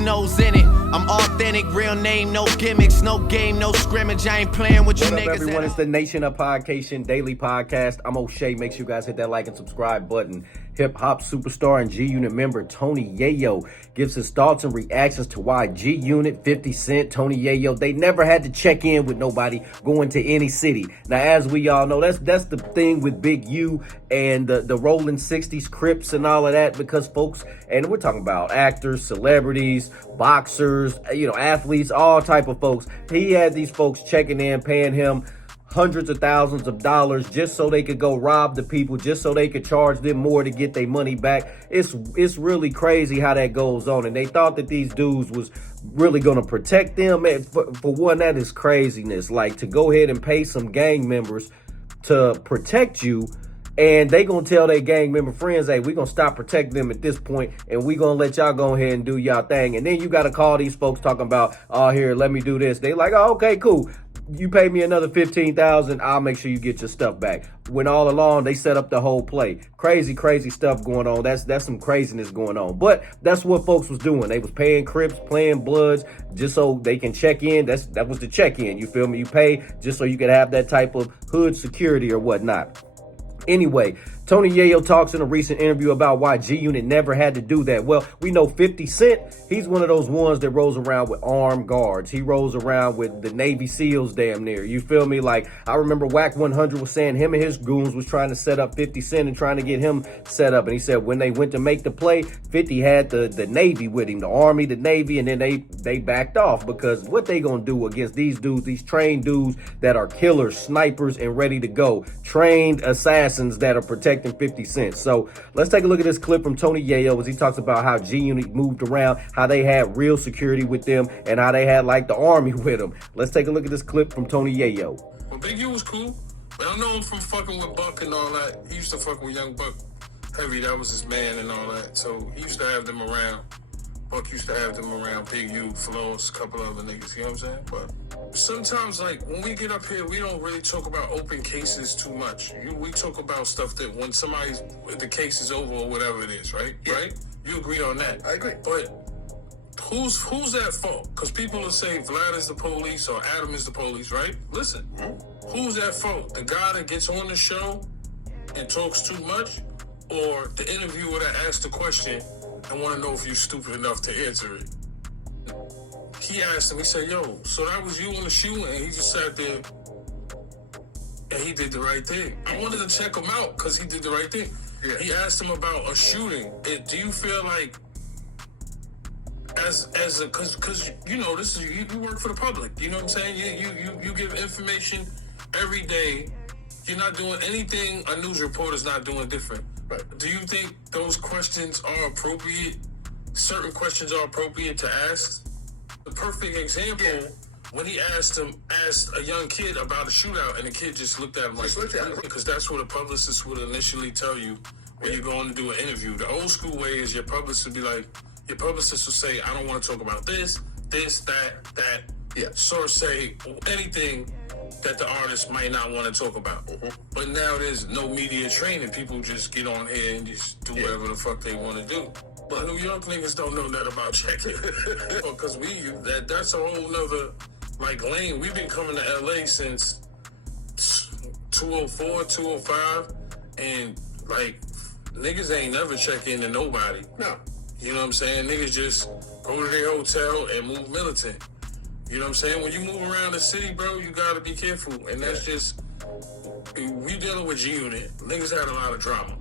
nose in it. I'm authentic, real name, no gimmicks, no game, no scrimmage. I ain't playing with you What niggas. up, everyone? It's the Nation of Podcation Daily Podcast. I'm O'Shea. Make sure you guys hit that like and subscribe button. Hip-hop superstar and G-Unit member Tony Yayo gives his thoughts and reactions to why G-Unit, 50 Cent, Tony Yayo, they never had to check in with nobody going to any city. Now, as we all know, that's the thing with Big U and the rolling 60s Crips and all of that, because folks, and we're talking about actors, celebrities, boxers, athletes, all type of folks. He had these folks checking in, paying him hundreds of thousands of dollars just so they could go rob the people, just so they could charge them more to get their money back. It's really crazy how that goes on. And they thought that these dudes was really going to protect them. And for one, that is craziness. Like, to go ahead and pay some gang members to protect you, and they gonna tell their gang member friends, hey, we gonna stop protecting them at this point, and we gonna let y'all go ahead and do y'all thing. And then you gotta call these folks talking about, oh, here, let me do this. They like, oh, okay, cool. You pay me another $15,000, I'll make sure you get your stuff back. When all along they set up the whole play. Crazy stuff going on. That's some craziness going on. But that's what folks was doing. They was paying Crips, playing Bloods, just so they can check in. That was the check-in. You feel me? You pay just so you could have that type of hood security or whatnot. Anyway, Tony Yayo talks in a recent interview about why G-Unit never had to do that. Well, we know 50 Cent, he's one of those ones that rolls around with armed guards. He rolls around with the Navy SEALs damn near. You feel me? Like, I remember Whack 100 was saying him and his goons was trying to set up 50 Cent and trying to get him set up. And he said when they went to make the play, 50 had the Navy with him, the Army, the Navy, and then they backed off, because what they gonna do against these dudes, these trained dudes that are killers, snipers, and ready to go, trained assassins that are protecting 50 Cent. So let's take a look at this clip from Tony Yayo as he talks about how G-Unit moved around, how they had real security with them, and how they had like the army with them. Let's take a look at this clip from Tony Yayo. Well, Big U was cool, but I know him from fucking with Buck and all that. He used to fuck with Young Buck Heavy, that was his man and all that. So he used to have them around. Buck used to have them around, Big U, Flows, a couple other niggas, you know what I'm saying? But sometimes, like, when we get up here, we don't really talk about open cases too much. We talk about stuff that when the case is over or whatever it is, right? Yeah. Right? You agree on that? I agree. But who's at fault? Because people will say Vlad is the police or Adam is the police, right? Listen, who's at fault? The guy that gets on the show and talks too much, or the interviewer that asks the question and want to know if you're stupid enough to answer it? He asked him, he said, yo, so that was you on the shooting? And he just sat there and he did the right thing. I wanted to check him out because he did the right thing. Yeah. He asked him about a shooting. Do you feel like, because you know, this is, you work for the public, you know what I'm saying? You give information every day. You're not doing anything a news reporter's not doing different. Right. Do you think those questions are appropriate? Certain questions are appropriate to ask? The perfect example, when he asked a young kid about a shootout, and the kid just looked at him like, because that's what a publicist would initially tell you when you're going to do an interview. The old school way is your publicist will say, I don't want to talk about this, that. Yeah. Source say anything that the artist might not want to talk about. Mm-hmm. But now there's no media training. People just get on here and just do whatever the fuck they want to do. But New York niggas don't know that about checking. Because that's a whole nother, like, lane. We've been coming to LA since 204, 205, and, like, niggas ain't never check into nobody. No. You know what I'm saying? Niggas just go to their hotel and move militant. You know what I'm saying? When you move around the city, bro, you gotta be careful. And that's just, we dealing with G-Unit. Niggas had a lot of drama.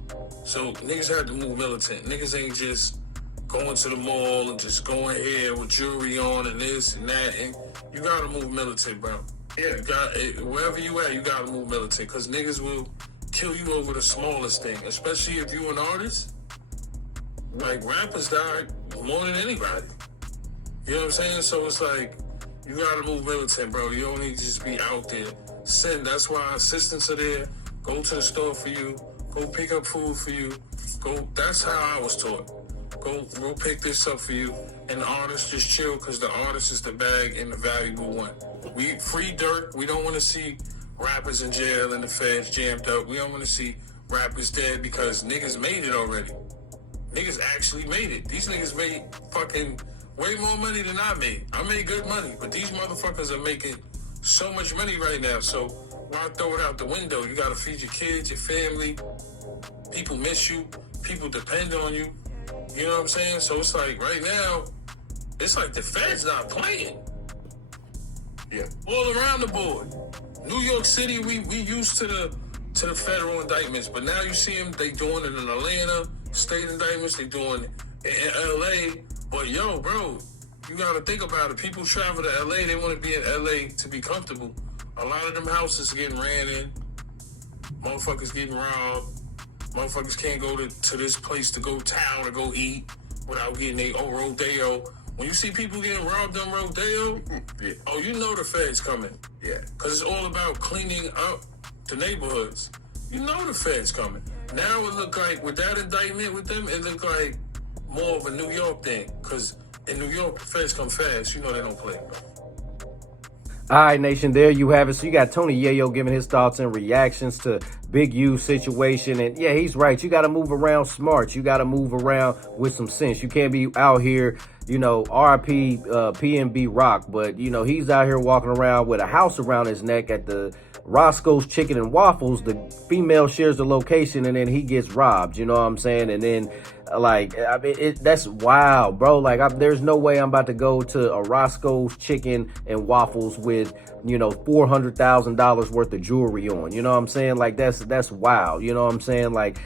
So niggas had to move militant. Niggas ain't just going to the mall and just going here with jewelry on and this and that. And you gotta move militant, bro. Yeah. Wherever you at, you gotta move militant. Because niggas will kill you over the smallest thing. Especially if you an artist. Like, rappers die more than anybody. You know what I'm saying? So it's like, you gotta move militant, bro. You don't need to just be out there. That's why assistants are there. Go to the store for you. Go pick up food for you. That's how I was taught. Go pick this up for you. And the artist just chill, because the artist is the bag and the valuable one. We free dirt. We don't want to see rappers in jail and the feds jammed up. We don't want to see rappers dead, because niggas made it already. Niggas actually made it. These niggas made fucking way more money than I made. I made good money, but these motherfuckers are making so much money right now. So why throw it out the window? You gotta feed your kids, your family. People miss you. People depend on you. You know what I'm saying? So it's like right now, it's like the Fed's not playing. Yeah. All around the board. New York City, we used to the federal indictments, but now you see them, they doing it in Atlanta, state indictments, they doing it in LA. But yo, bro, you gotta think about it. People travel to LA, they wanna be in LA to be comfortable. A lot of them houses getting ran in, motherfuckers getting robbed, motherfuckers can't go to this place to go town or go eat without getting their own Rodeo. When you see people getting robbed on Rodeo, Yeah. oh, you know the Fed's coming. Yeah. Because it's all about cleaning up the neighborhoods. You know the Fed's coming. Now it look like, with that indictment with them, it look like more of a New York thing. Because in New York, the Feds come fast. You know they don't play. All right, Nation, there you have it. So you got Tony Yayo giving his thoughts and reactions to Big U's situation. And yeah, he's right. You got to move around smart. You got to move around with some sense. You can't be out here, you know, RIP PNB Rock. But, you know, he's out here walking around with a house around his neck at the Roscoe's Chicken and Waffles. The female shares the location and then he gets robbed. You know what I'm saying? And then, like, I mean, that's wild, bro. Like, there's no way I'm about to go to a Roscoe's Chicken and Waffles with, you know, $400,000 worth of jewelry on. You know what I'm saying? Like, that's wild. You know what I'm saying? Like,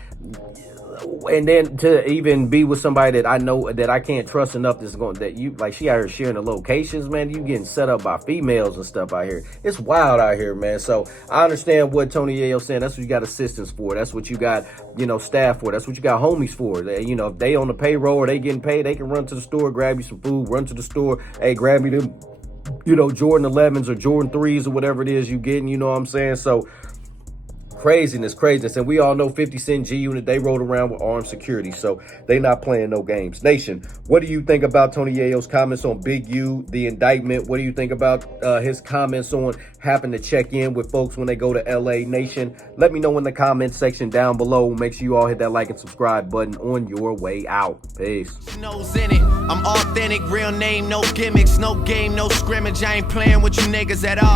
and then to even be with somebody that I know that I can't trust enough that's going, that you, like, she out here sharing the locations, man. You getting set up by females and stuff out here. It's wild out here, man. So I understand what Tony Yayo's saying. That's what you got assistants for. That's what you got, you know, staff for. That's what you got homies for. They, you know, if they on the payroll or they getting paid, they can run to the store, grab you some food, run to the store. Hey, grab me them, you know, Jordan 11s or Jordan 3s or whatever it is you getting, you know what I'm saying? So craziness. And we all know 50 Cent, G Unit, they rode around with armed security, so they not playing no games. Nation, what do you think about Tony Yayo's comments on Big U, the indictment? What do you think about his comments on having to check in with folks when they go to LA? Nation, let me know in the comment section down below. Make sure you all hit that like and subscribe button on your way out. Peace. Nose in it. I'm authentic, real name, no gimmicks, no game, no scrimmage. I ain't playing with you niggas at all.